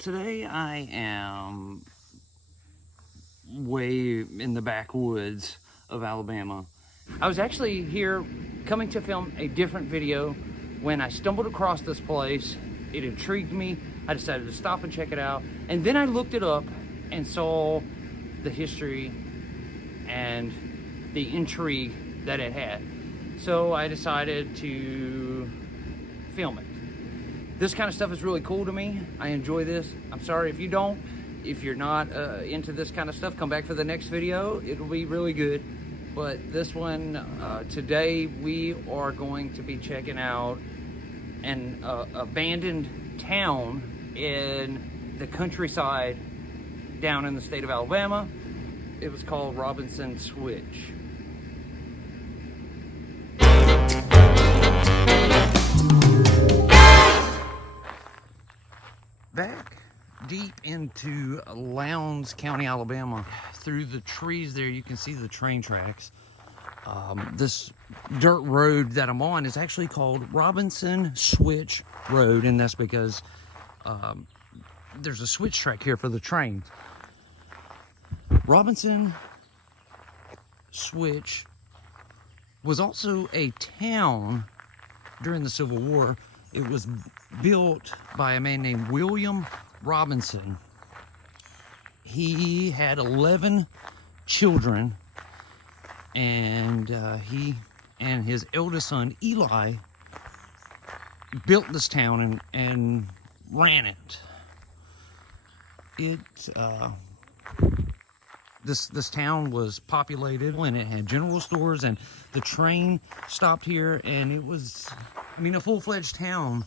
Today I am way in the backwoods of Alabama. I was actually here coming to film a different video when I stumbled across this place. It intrigued me. I decided to stop and check it out. And then I looked it up and saw the history and the intrigue that it had. So I decided to film it. This kind of stuff is really cool to me. I enjoy this. I'm sorry if you don't. If you're not into this kind of stuff, come back for the next video. It'll be really good. But this one, today we are going to be checking out an abandoned town in the countryside down in the state of Alabama. It was called Robinson Switch. Back deep into Lowndes County, Alabama, through the trees there, you can see the train tracks. This dirt road that I'm on is actually called Robinson Switch Road, and that's because there's a switch track here for the trains. Robinson Switch was also a town during the Civil War. It was built by a man named William Robinson. He had 11 children, and he and his eldest son Eli built this town and ran it. This town was populated, and it had general stores, and the train stopped here, and it was, a full-fledged town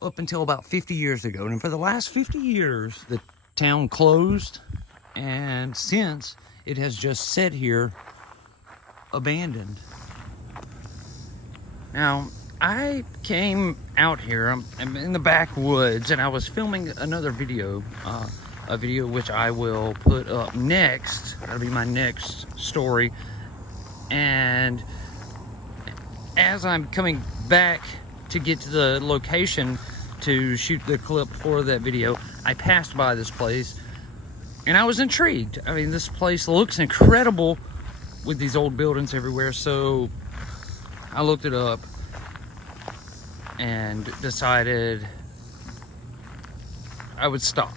up until about 50 years ago. And for the last 50 years, the town closed, and since, it has just sat here abandoned. Now, I came out here, I'm in the backwoods, and I was filming another video, a video which I will put up next. That'll be my next story. And as I'm coming back to get to the location to shoot the clip for that video, I passed by this place and I was intrigued. This place looks incredible with these old buildings everywhere. So I looked it up and decided I would stop.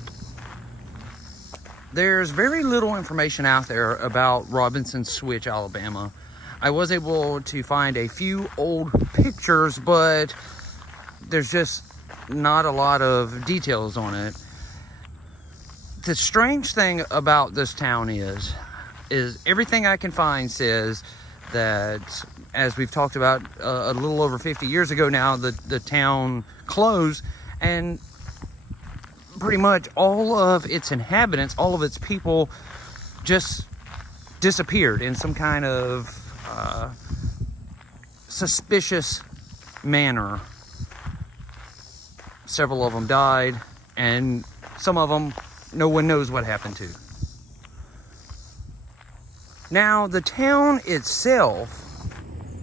There's very little information out there about Robinson Switch, Alabama. I was able to find a few old pictures, but there's just not a lot of details on it. The strange thing about this town is everything I can find says that, as we've talked about a little over 50 years ago now, the town closed, and pretty much all of its inhabitants, all of its people just disappeared in some kind of suspicious manner. Several of them died, and some of them no one knows what happened to. Now, the town itself,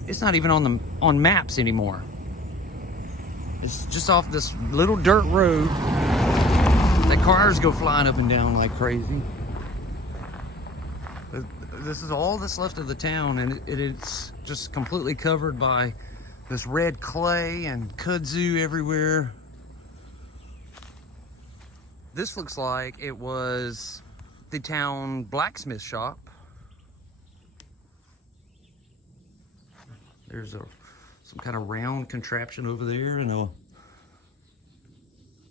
it's not even on maps anymore. It's just off this little dirt road that cars go flying up and down like crazy. This is all that's left of the town, and it's just completely covered by this red clay and kudzu everywhere. This looks like it was the town blacksmith shop. There's some kind of round contraption over there, and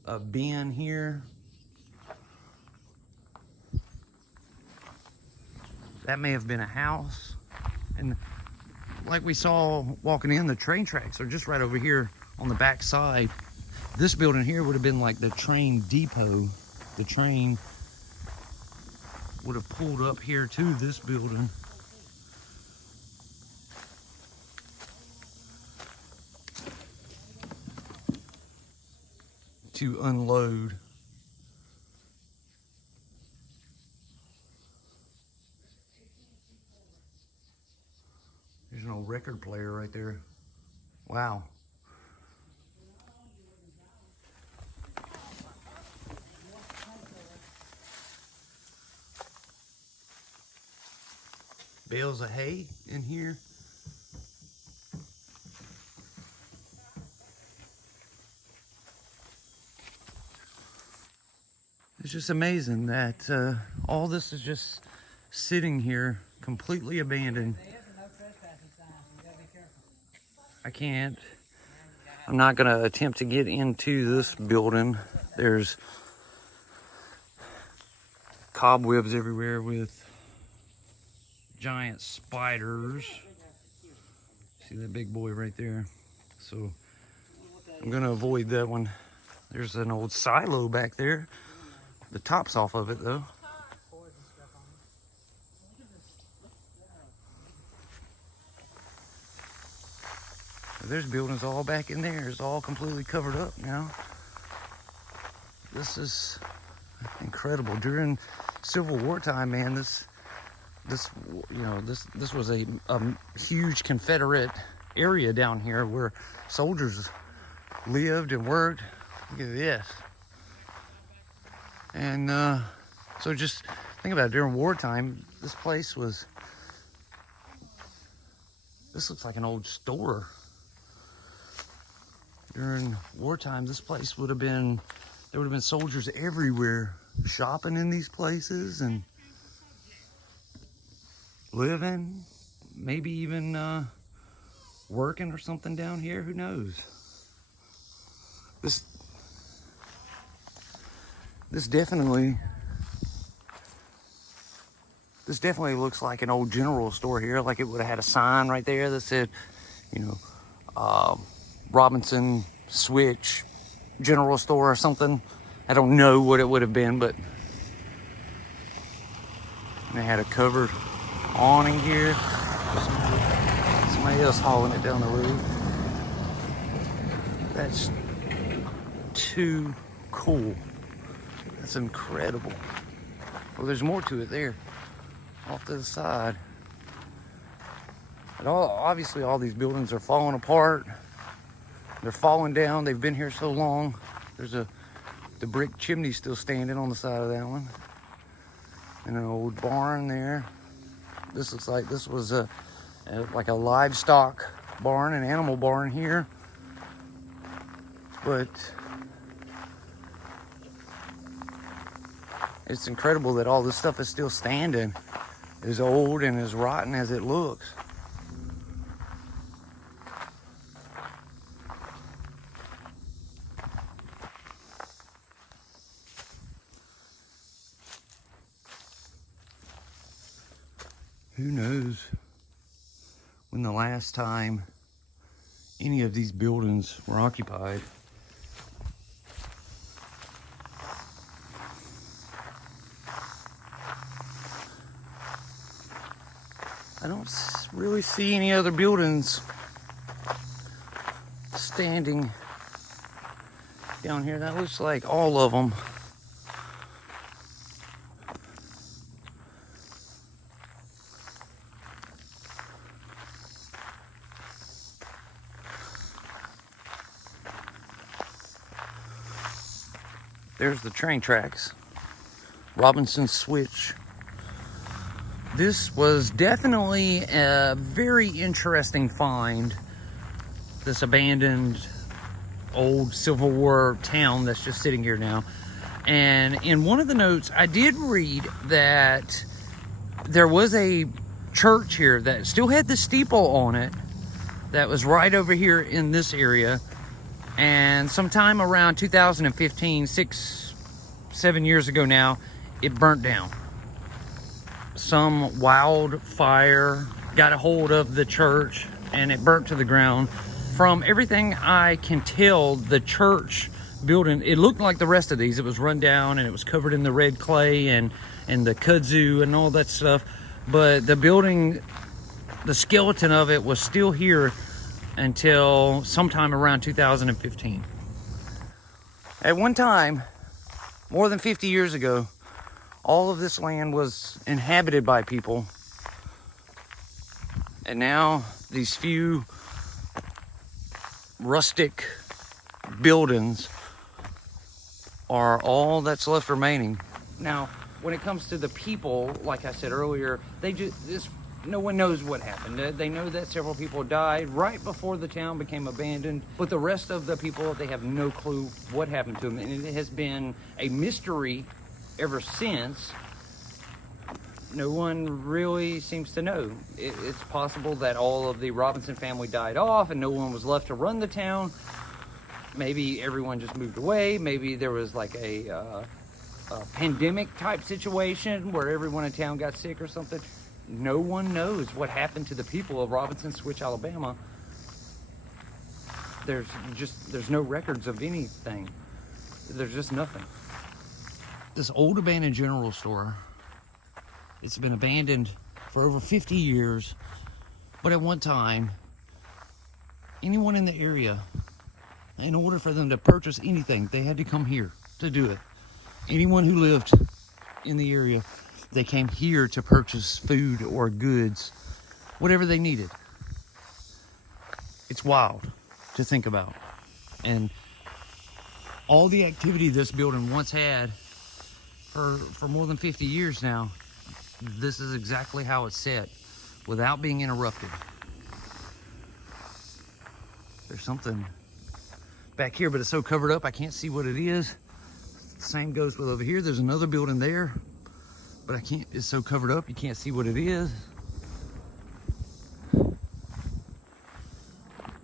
a bin here. That may have been a house. And like we saw walking in, the train tracks are just right over here on the back side. This building here would have been like the train depot. The train would have pulled up here to this building. To unload. There's an old record player right there. Wow. bales of hay in here. It's just amazing that all this is just sitting here completely abandoned. I'm not gonna attempt to get into this building. There's cobwebs everywhere with giant spiders. See that big boy right there? So I'm gonna avoid that one. There's an old silo back there. The top's off of it though. There's buildings all back in there. It's all completely covered up now. This is incredible. During Civil War time, man, this was a huge Confederate area down here where soldiers lived and worked. Look at this. And so just think about it. During wartime, this looks like an old store. During wartime, this place there would have been soldiers everywhere shopping in these places and living, maybe even working or something down here. Who knows? This definitely looks like an old general store here. Like it would have had a sign right there that said, Robinson Switch General Store or something. I don't know what it would have been, but they had a covered awning here. Somebody else hauling it down the road. That's too cool. That's incredible. Well, there's more to it there, off to the side. And obviously all these buildings are falling apart. They're falling down. They've been here so long. There's the brick chimney still standing on the side of that one. And an old barn there. This looks like this was like a livestock barn, an animal barn here. But it's incredible that all this stuff is still standing, as old and as rotten as it looks. Who knows when the last time any of these buildings were occupied. I don't really see any other buildings standing down here. That looks like all of them. There's the train tracks. Robinson Switch. This was definitely a very interesting find. This abandoned old Civil War town that's just sitting here now. And in one of the notes, I did read that there was a church here that still had the steeple on it that was right over here in this area. And sometime around 2015, 7 years ago now, it burnt down. Some wildfire got a hold of the church and it burnt to the ground. From everything I can tell, the church building, it looked like the rest of these. It was run down and it was covered in the red clay and the kudzu and all that stuff. But the building, the skeleton of it was still here until sometime around 2015. At one time, more than 50 years ago, all of this land was inhabited by people. And now these few rustic buildings are all that's left remaining. Now, when it comes to the people, like I said earlier, no one knows what happened. They know that several people died right before the town became abandoned, but the rest of the people, they have no clue what happened to them. And it has been a mystery ever since. No one really seems to know. It's possible that all of the Robinson family died off and no one was left to run the town. Maybe everyone just moved away. Maybe there was like a pandemic type situation where everyone in town got sick or something. No one knows what happened to the people of Robinson Switch, Alabama. There's no records of anything. There's just nothing. This old abandoned general store, it's been abandoned for over 50 years, but at one time, anyone in the area, in order for them to purchase anything, they had to come here to do it. Anyone who lived in the area, they came here to purchase food or goods, whatever they needed. It's wild to think about. And all the activity this building once had for more than 50 years now, this is exactly how it's set without being interrupted. There's something back here, but it's so covered up I can't see what it is. Same goes with over here. There's another building there, but it's so covered up you can't see what it is.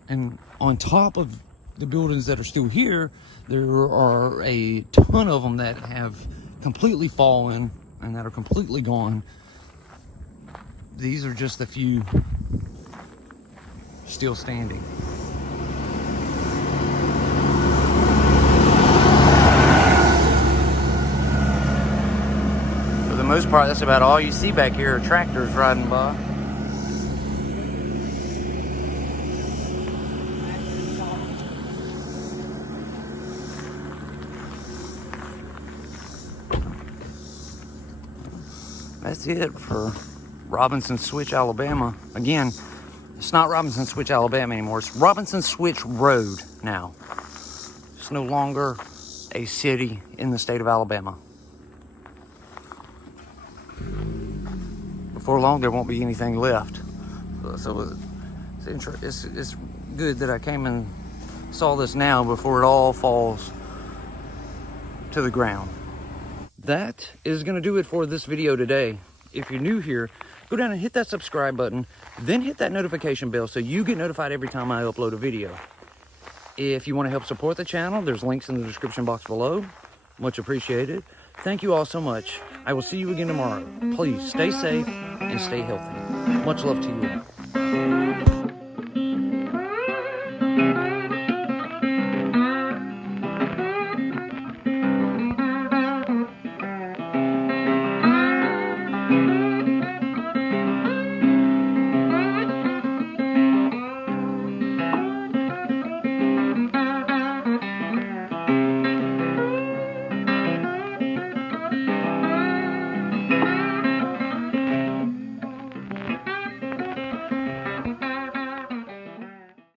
And on top of the buildings that are still here, there are a ton of them that have completely fallen and that are completely gone. These are just a few still standing. For the most part, that's about all you see back here are tractors riding by. That's it for Robinson Switch, Alabama. Again, it's not Robinson Switch, Alabama anymore. It's Robinson Switch Road now. It's no longer a city in the state of Alabama. Before long, there won't be anything left. So it's good that I came and saw this now before it all falls to the ground. That is going to do it for this video today. If you're new here, go down and hit that subscribe button, then hit that notification bell so you get notified every time I upload a video. If you want to help support the channel, there's links in the description box below. Much appreciated. Thank you all so much. I will see you again tomorrow. Please stay safe and stay healthy. Much love to you.